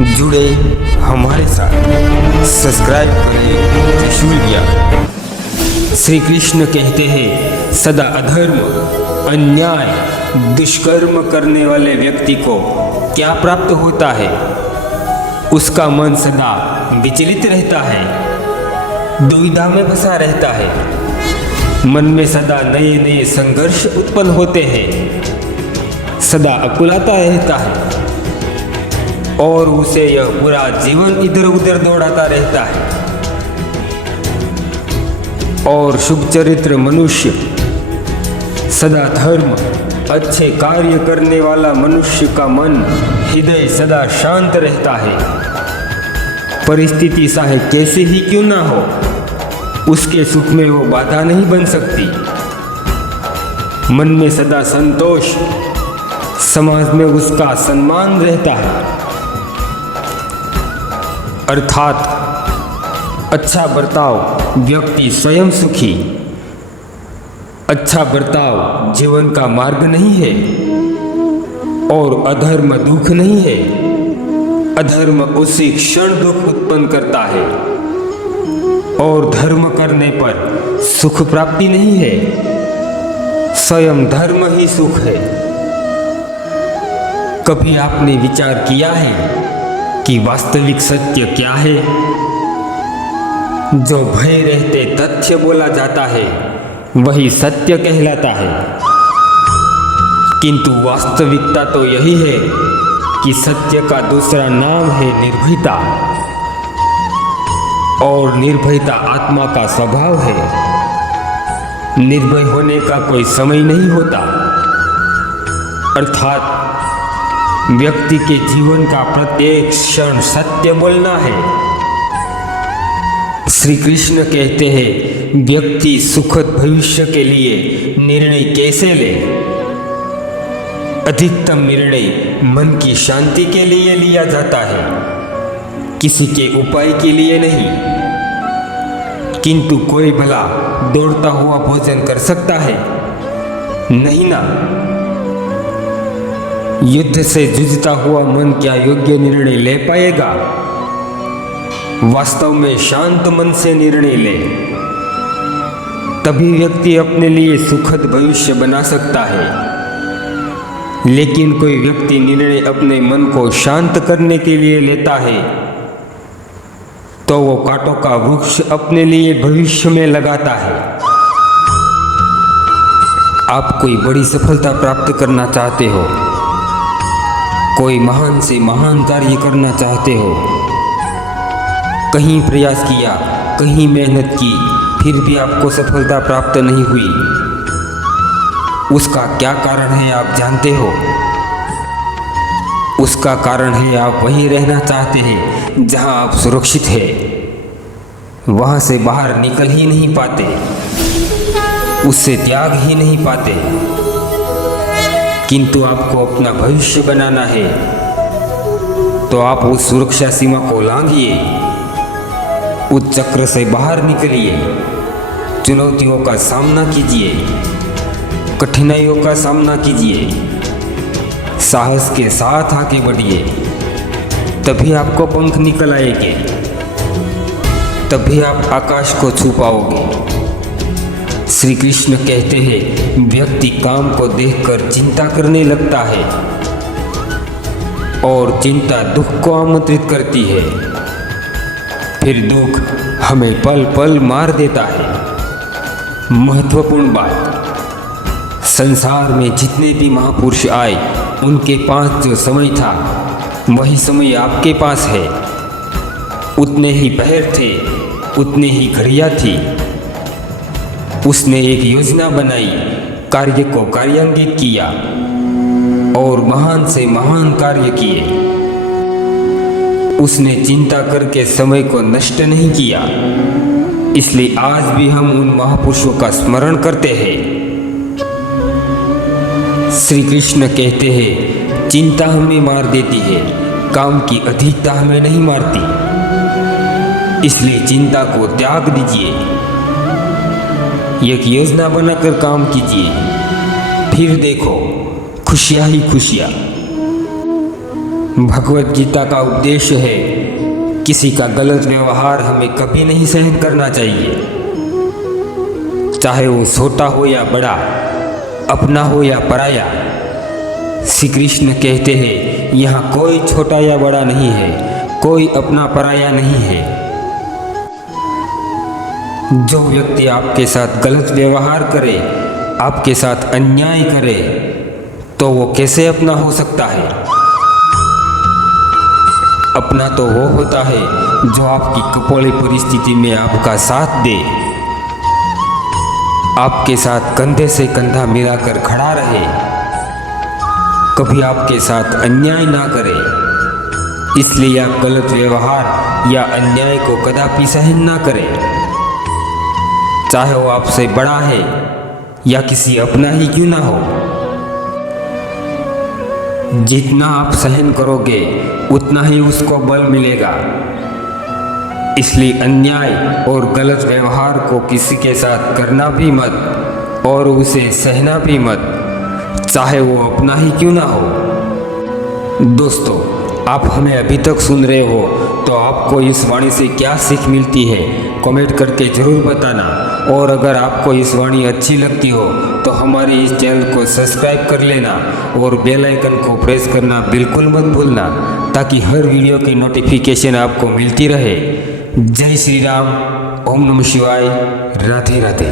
जुड़े हमारे साथ, सब्सक्राइब करें त्रिशूल ज्ञान। श्री कृष्ण कहते हैं, सदा अधर्म, अन्याय, दुष्कर्म करने वाले व्यक्ति को क्या प्राप्त होता है? उसका मन सदा विचलित रहता है, दुविधा में फंसा रहता है, मन में सदा नए नए संघर्ष उत्पन्न होते हैं, सदा अकुलाता रहता है और उसे यह पूरा जीवन इधर उधर दौड़ाता रहता है। और शुभ चरित्र मनुष्य, सदा धर्म, अच्छे कार्य करने वाला मनुष्य का मन, हृदय सदा शांत रहता है। परिस्थिति चाहे कैसी ही क्यों ना हो, उसके सुख में वो बाधा नहीं बन सकती। मन में सदा संतोष, समाज में उसका सम्मान रहता है। अर्थात अच्छा बर्ताव व्यक्ति स्वयं सुखी। अच्छा बर्ताव जीवन का मार्ग नहीं है और अधर्म दुख नहीं है। अधर्म उसी क्षण दुख उत्पन्न करता है और धर्म करने पर सुख प्राप्ति नहीं है। स्वयं धर्म ही सुख है। कभी आपने विचार किया है कि वास्तविक सत्य क्या है? जो भय रहते तथ्य बोला जाता है वही सत्य कहलाता है, किंतु वास्तविकता तो यही है कि सत्य का दूसरा नाम है निर्भयता, और निर्भयता आत्मा का स्वभाव है। निर्भय होने का कोई समय नहीं होता। अर्थात व्यक्ति के जीवन का प्रत्येक क्षण सत्य बोलना है। श्री कृष्ण कहते हैं, व्यक्ति सुखद भविष्य के लिए निर्णय कैसे ले? अधिकतम निर्णय मन की शांति के लिए लिया जाता है, किसी के उपाय के लिए नहीं। किंतु कोई भला दौड़ता हुआ भोजन कर सकता है? नहीं ना। युद्ध से जूझता हुआ मन क्या योग्य निर्णय ले पाएगा? वास्तव में शांत मन से निर्णय ले, तभी व्यक्ति अपने लिए सुखद भविष्य बना सकता है। लेकिन कोई व्यक्ति निर्णय अपने मन को शांत करने के लिए लेता है तो वो कांटों का वृक्ष अपने लिए भविष्य में लगाता है। आप कोई बड़ी सफलता प्राप्त करना चाहते हो, कोई महान से महान कार्य करना चाहते हो, कहीं प्रयास किया, कहीं मेहनत की, फिर भी आपको सफलता प्राप्त नहीं हुई। उसका क्या कारण है आप जानते हो? उसका कारण है आप वहीं रहना चाहते हैं जहां आप सुरक्षित हैं। वहां से बाहर निकल ही नहीं पाते, उससे त्याग ही नहीं पाते। किंतु आपको अपना भविष्य बनाना है तो आप उस सुरक्षा सीमा को लांघिए, उस चक्र से बाहर निकलिए, चुनौतियों का सामना कीजिए, कठिनाइयों का सामना कीजिए, साहस के साथ आगे बढ़िए। तभी आपको पंख निकल आएंगे, तभी आप आकाश को छू पाओगे। श्री कृष्ण कहते हैं, व्यक्ति काम को देखकर चिंता करने लगता है और चिंता दुख को आमंत्रित करती है। फिर दुख हमें पल पल मार देता है। महत्वपूर्ण बात, संसार में जितने भी महापुरुष आए उनके पास जो समय था वही समय आपके पास है। उतने ही पहर थे, उतने ही घड़ियां थी। उसने एक योजना बनाई, कार्य को कार्यान्वित किया और महान से महान कार्य किए। उसने चिंता करके समय को नष्ट नहीं किया। इसलिए आज भी हम उन महापुरुषों का स्मरण करते हैं। श्री कृष्ण कहते हैं, चिंता हमें मार देती है, काम की अधिकता हमें नहीं मारती। इसलिए चिंता को त्याग दीजिए, एक योजना बनाकर काम कीजिए, फिर देखो खुशियां ही खुशियां। भगवत गीता का उपदेश है, किसी का गलत व्यवहार हमें कभी नहीं सहन करना चाहिए, चाहे वो छोटा हो या बड़ा, अपना हो या पराया। श्री कृष्ण कहते हैं यहाँ कोई छोटा या बड़ा नहीं है, कोई अपना पराया नहीं है। जो व्यक्ति आपके साथ गलत व्यवहार करे, आपके साथ अन्याय करे, तो वो कैसे अपना हो सकता है? अपना तो वो होता है जो आपकी कपोली परिस्थिति में आपका साथ दे, आपके साथ कंधे से कंधा मिलाकर खड़ा रहे, कभी आपके साथ अन्याय ना करे। इसलिए आप गलत व्यवहार या अन्याय को कदापि सहन ना करें, चाहे वो आपसे बड़ा है या किसी अपना ही क्यों ना हो। जितना आप सहन करोगे उतना ही उसको बल मिलेगा। इसलिए अन्याय और गलत व्यवहार को किसी के साथ करना भी मत और उसे सहना भी मत, चाहे वो अपना ही क्यों ना हो। दोस्तों, आप हमें अभी तक सुन रहे हो तो आपको इस वाणी से क्या सीख मिलती है, कमेंट करके ज़रूर बताना। और अगर आपको इस वाणी अच्छी लगती हो तो हमारे इस चैनल को सब्सक्राइब कर लेना और बेल आइकन को प्रेस करना बिल्कुल मत भूलना, ताकि हर वीडियो की नोटिफिकेशन आपको मिलती रहे। जय श्री राम, ओम नमः शिवाय, राधे राधे।